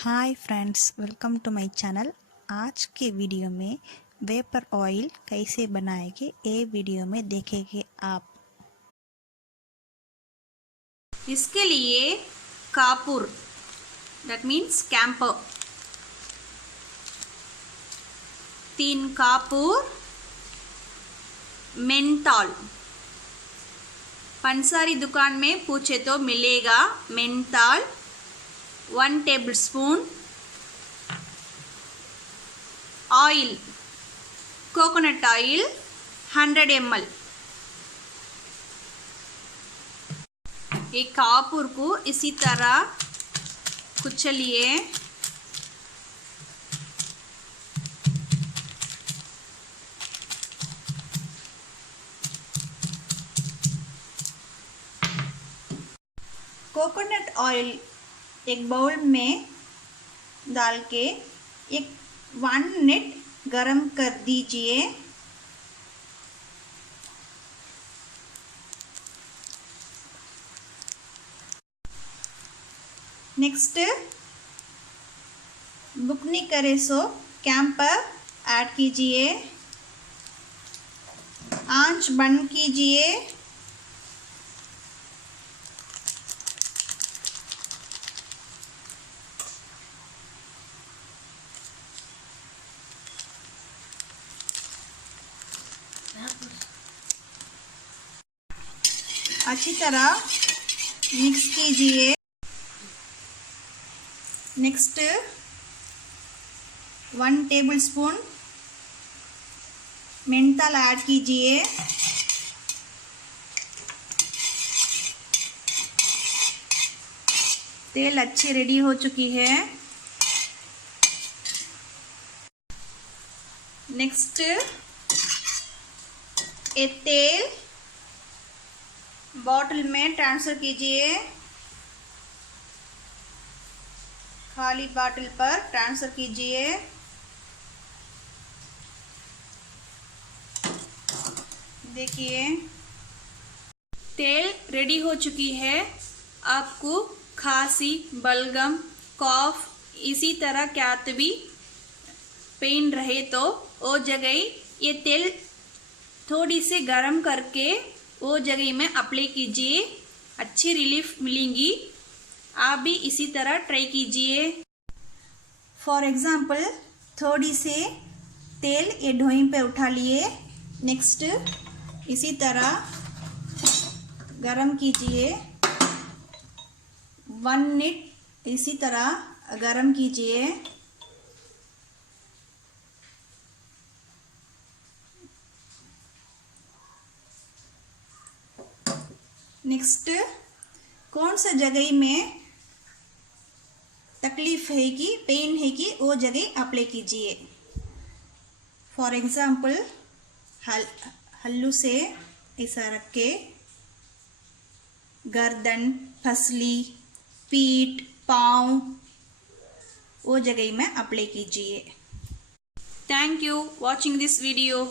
Hi friends, welcome to my channel. आज के video में वेपर ऑयल कैसे बनाएंगे ये वीडियो में देखेंगे आप। इसके लिए कापूर दैट मीन्स कैंपर, 3 कापूर, मेंथॉल। पंसारी दुकान में पूछे तो मिलेगा menthol. 1 tablespoon oil, coconut oil 100 ml। एक कापूर को इसी तरह कुचलिए। कोकोनट ऑयल एक बाउल में डाल के 1 मिनट गरम कर दीजिए। नेक्स्ट बुकनी करे सो कैंपर ऐड कीजिए, आंच बंद कीजिए। अच्छी तरह मिक्स कीजिए। नेक्स्ट 1 टेबलस्पून मेंथॉल ऐड कीजिए। तेल अच्छी रेडी हो चुकी है। नेक्स्ट ये तेल बॉटल में ट्रांसफर कीजिए, खाली बॉटल पर ट्रांसफर कीजिए। देखिए तेल रेडी हो चुकी है। आपको खांसी, बलगम, कॉफ, इसी तरह क्या भी पेन रहे तो वो जगह ये तेल थोड़ी से गरम करके वो जगह में अप्लाई कीजिए, अच्छी रिलीफ मिलेगी। आप भी इसी तरह ट्राई कीजिए। फॉर एग्जाम्पल थोड़ी से तेल ये ढोई पे उठा लिए। नेक्स्ट इसी तरह गरम कीजिए, 1 मिनट इसी तरह गरम कीजिए। नेक्स्ट कौन सा जगह में तकलीफ है कि पेन है कि वो जगह अप्लाई कीजिए। फॉर एग्जाम्पल हल्लू से ऐसा रख के गर्दन, फसली, पीठ, पाँव वो जगह में अप्लाई कीजिए। Thank you watching this video.